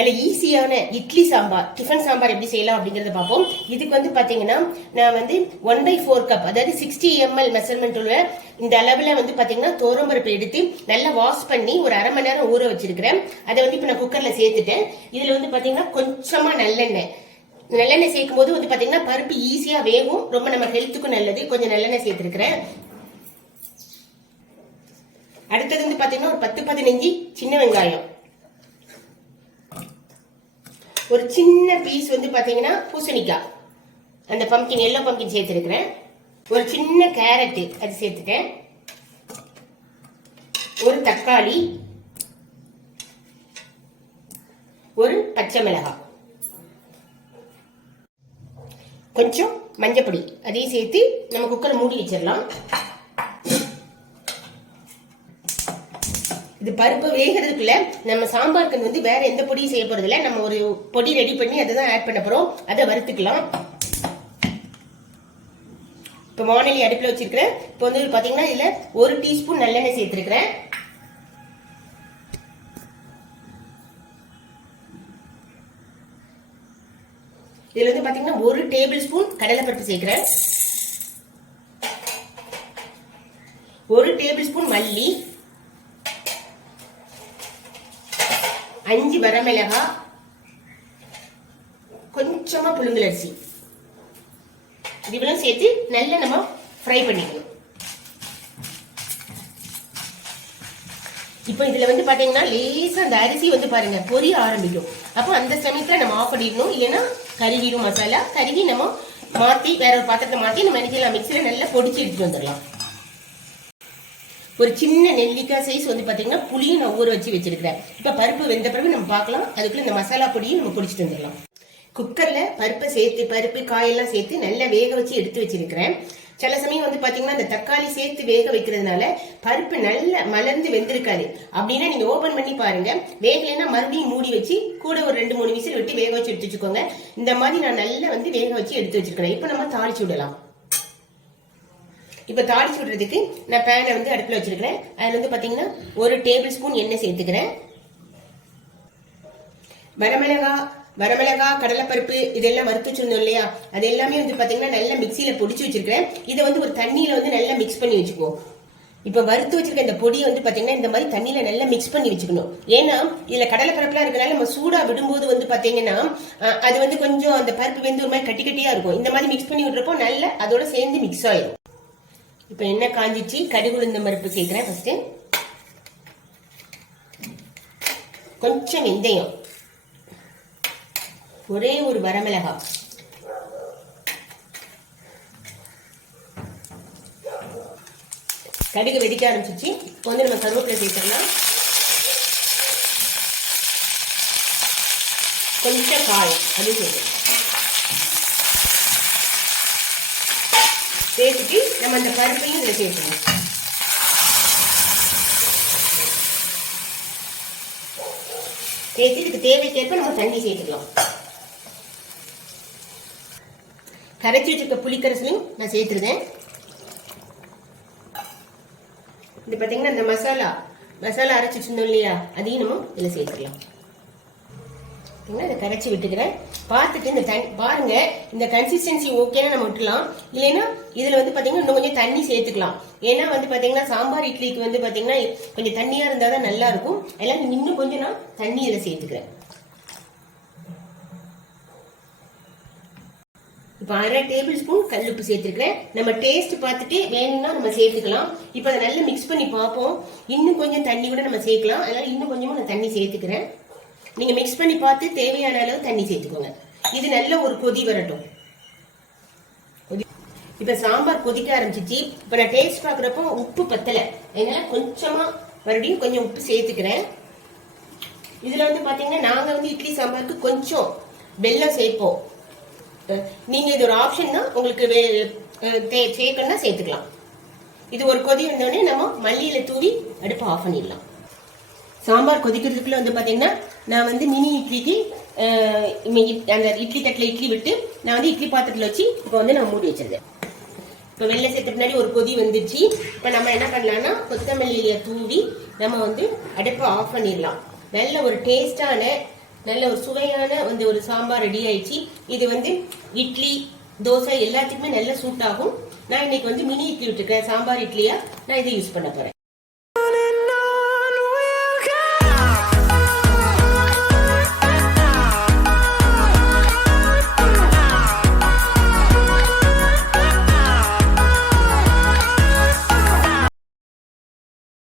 நல்ல ஈஸியான இட்லி சாம்பார் டிஃபன் சாம்பார் எப்படி செய்யலாம் அப்படிங்கறத பார்ப்போம். இதுக்கு வந்து பாத்தீங்கன்னா நான் வந்து 1/4 கப் அதாவது 60 ml மெஷர்மெண்ட் உள்ள இந்த அளவுல வந்து பாத்தீங்கன்னா தோரம்பருப்பு எடுத்து நல்லா வாஷ் பண்ணி ஒரு அரை மணி நேரம் ஊற வச்சிருக்கிறேன். அதை வந்து இப்ப நான் குக்கர்ல சேர்த்துட்டேன். இதுல வந்து பாத்தீங்கன்னா கொஞ்சமா நல்லெண்ணெய் சேர்க்கும் போது வந்து பாத்தீங்கன்னா பருப்பு ஈஸியா வேகும், ரொம்ப நம்ம ஹெல்த்துக்கும் நல்லது. கொஞ்சம் நல்லெண்ணெய் சேர்த்திருக்கிறேன். அடுத்தது வந்து பாத்தீங்கன்னா ஒரு 10-15 சின்ன வெங்காயம், ஒரு சின்ன பீஸ் வந்து பாத்தீங்கன்னா பூசணிக்காய், அந்த பம்கின் எல்லோ பம்கின் சேர்த்திருக்கிறேன். ஒரு சின்ன கேரட் அது சேர்த்துட்டேன். ஒரு தக்காளி, ஒரு பச்சை மிளகாய், கொஞ்சம் மஞ்சப்பொடி அதையும் சேர்த்து நம்ம குக்கர் மூடி வச்சிடலாம். இது பருப்பு வேகிறதுக்குள்ள நம்ம சாம்பாருக்கு வந்து வேற எந்த பொடியும் செய்ய போறது இல்ல. நம்ம ஒரு பொடி ரெடி பண்ணி அதை தான் ஆட் பண்ண போறோம். அதை வறுத்துக்கலாம். இப்ப வானொலி அடுப்புல வச்சிருக்கிறேன். இப்போ வந்து பாத்தீங்கன்னா இதுல 1 டீஸ்பூன் நல்லெண்ணெய் சேர்த்திருக்கிறேன். இதுல வந்து பாத்தீங்கன்னா 1 டேபிள் ஸ்பூன் கடலைப்பருப்பு சேர்க்கிறேன். 1 டேபிள் ஸ்பூன் மல்லி, 5 வரமிளகாய், கொஞ்சமா புழுங்கலரிசி, இவ்வளவு சேர்த்து நல்லா நம்ம ஃப்ரை பண்ணிக்கணும். இப்போ இதுல வந்து பாத்தீங்கன்னா லேசா அந்த அரிசி வந்து பாருங்க பொரிய ஆரம்பிக்கும். அப்போ அந்த சமயத்துல நம்ம ஆஃப் பண்ணிடணும், இல்லைன்னா கருகிடும் மசாலா. கருகி நம்ம மாத்தி வேற ஒரு பாத்திரத்தை மாத்தி நம்ம நினைக்கலாம் மிக்சியில நல்லா பொடிச்சு எடுத்துட்டு வந்துடலாம். ஒரு சின்ன நெல்லிக்காய் சைஸ் வந்து பாத்தீங்கன்னா புளியும் நான் ஊற வச்சு வச்சிருக்கிறேன். இப்ப பருப்பு வெந்த பிறகு நம்ம பார்க்கலாம். அதுக்குள்ள இந்த மசாலா பொடியும் நம்ம பொடிச்சிட்டு வந்துடலாம். குக்கர்ல பருப்பை சேர்த்து பருப்பு காயெல்லாம் சேர்த்து நல்லா வேக வச்சு எடுத்து வச்சிருக்கிறேன். சில சமயம் வந்து பாத்தீங்கன்னா இந்த தக்காளி சேர்த்து வேக வைக்கிறதுனால பருப்பு நல்லா மலர்ந்து வெந்திருக்காது. அப்படின்னா நீங்க ஓபன் பண்ணி பாருங்க. வேகலைன்னா மறுபடியும் மூடி வச்சு கூட ஒரு 2-3 விசில் விட்டு வேக வச்சு எடுத்து வச்சுக்கோங்க. இந்த மாதிரி நான் நல்லா வந்து வேக வச்சு எடுத்து வச்சிருக்கிறேன். இப்ப நம்ம தாளிச்சு விடலாம். இப்ப தாளிச்சு விடுறதுக்கு நான் பேனை வந்து அடுப்புல வச்சிருக்கிறேன். அதுல வந்து பாத்தீங்கன்னா 1 டேபிள் ஸ்பூன் எண்ணெய் சேர்த்துக்கிறேன். வரமிளகாய், கடலைப்பருப்பு இதெல்லாம் வறுத்து வச்சிருந்தோம் இல்லையா, அது எல்லாமே வந்து பாத்தீங்கன்னா நல்லா மிக்சியில பொடிச்சு வச்சிருக்கிறேன். இதை வந்து ஒரு தண்ணியில வந்து நல்லா மிக்ஸ் பண்ணி வச்சுக்குவோம். இப்ப வறுத்து வச்சிருக்க இந்த பொடியை வந்து பாத்தீங்கன்னா இந்த மாதிரி தண்ணியில நல்லா மிக்ஸ் பண்ணி வச்சுக்கணும். ஏன்னா இதுல கடலைப்பருப்புலாம் இருக்கனால நம்ம சூடா விடும்போது வந்து பாத்தீங்கன்னா அது வந்து கொஞ்சம் அந்த பருப்பு வெந்து ஒரு மாதிரி கட்டி கட்டியா இருக்கும். இந்த மாதிரி மிக்ஸ் பண்ணி விடுறப்போ நல்லா அதோட சேர்ந்து மிக்ஸ் ஆயிடும். இப்ப என்ன காஞ்சிச்சு, கடுகு உளுந்தம் பருப்பு சேர்க்கிறேன். ஃபர்ஸ்ட் கொஞ்சம் வெந்தயம், ஒரே ஒரு வரமிளகாய், கடுகு வெடிக்க ஆரம்பிச்சிச்சு. இப்போ வந்து நம்ம கருவேப்பிலை சேர்த்தோம்னா கொஞ்சம் காயம் அது சேர்த்துட்டு நம்ம அந்த பருப்பையும் இதில் சேர்த்துக்கணும். சேர்த்து இதுக்கு தேவைக்கேற்ப நம்ம தண்ணி சேர்த்துக்கலாம். கரைச்சி வச்சிருக்க புளிக்கரசலையும் நான் சேர்த்துருந்தேன். இது பாத்தீங்கன்னா இந்த மசாலா அரைச்சி வச்சிருந்தோம் இல்லையா, அதையும் நம்ம இதில் சேர்த்துக்கலாம். இதை கரைச்சி விட்டுக்கிறேன். பார்த்துட்டு இந்த பாருங்க, இந்த கன்சிஸ்டன்சி ஓகேன்னா நம்ம விட்டுலாம். இல்லைன்னா இதுல வந்து பாத்தீங்கன்னா இன்னும் கொஞ்சம் தண்ணி சேர்த்துக்கலாம். ஏன்னா வந்து பாத்தீங்கன்னா சாம்பார் இட்லிக்கு வந்து பாத்தீங்கன்னா கொஞ்சம் தண்ணியா இருந்தாதான் நல்லா இருக்கும். எல்லாம் இன்னும் கொஞ்சம் நான் தண்ணி இதில் சேர்த்துக்கிறேன். இப்ப 1/2 டேபிள் ஸ்பூன் கல்லுப்பு சேர்த்துக்கிறேன். நம்ம டேஸ்ட் பார்த்துட்டு வேணும்னா நம்ம சேர்த்துக்கலாம். இப்ப அதை நல்லா மிக்ஸ் பண்ணி பார்ப்போம். இன்னும் கொஞ்சம் தண்ணி கூட நம்ம சேர்க்கலாம். அதனால இன்னும் கொஞ்சமா நான் தண்ணி சேர்த்துக்கிறேன். நீங்க மிக்ஸ் பண்ணி பார்த்து தேவையான அளவு தண்ணி சேர்த்துக்கோங்க. இது நல்ல ஒரு கொதி வரட்டும். இப்ப சாம்பார் கொதிக்க ஆரம்பிச்சிச்சு. இப்ப நான் டேஸ்ட் பாக்குறப்போ உப்பு பத்தல, அதனால கொஞ்சமா மறுபடியும் கொஞ்சம் உப்பு சேர்த்துக்கிறேன். இதுல வந்து பாத்தீங்கன்னா நாங்க வந்து இட்லி சாம்பாருக்கு கொஞ்சம் வெல்லம் சேர்ப்போம். நீங்க இது ஒரு ஆப்ஷன் தான், உங்களுக்கு சேர்க்கணும்னா சேர்த்துக்கலாம். இது ஒரு கொதி வந்தோடனே நம்ம மல்லியில தூவி அடுப்பை ஆஃப் பண்ணிடலாம். சாம்பார் கொதிக்கிறதுக்குள்ள வந்து பாத்தீங்கன்னா நான் வந்து மினி இட்லிக்கு அந்த இட்லி தட்டில் இட்லி விட்டு நான் வந்து இட்லி பாத்திரத்தில் வச்சு இப்போ வந்து நான் மூடி வச்சிருந்தேன். இப்போ வெள்ளை சேர்த்த பின்னாடி ஒரு கொதி வந்துச்சு. இப்போ நம்ம என்ன பண்ணலாம்னா கொத்தமல்லியில தூவி நம்ம வந்து அடுப்பை ஆஃப் பண்ணிடலாம். நல்ல ஒரு டேஸ்டான நல்ல ஒரு சுவையான ஒரு சாம்பார் ரெடி ஆயிடுச்சு. இது இட்லி தோசை எல்லாத்துக்குமே நல்ல சூட் ஆகும். நான் இன்னைக்கு மினி இட்லி விட்டுருக்கேன், சாம்பார் இட்லியா நான் இதை யூஸ் பண்ண போறேன்.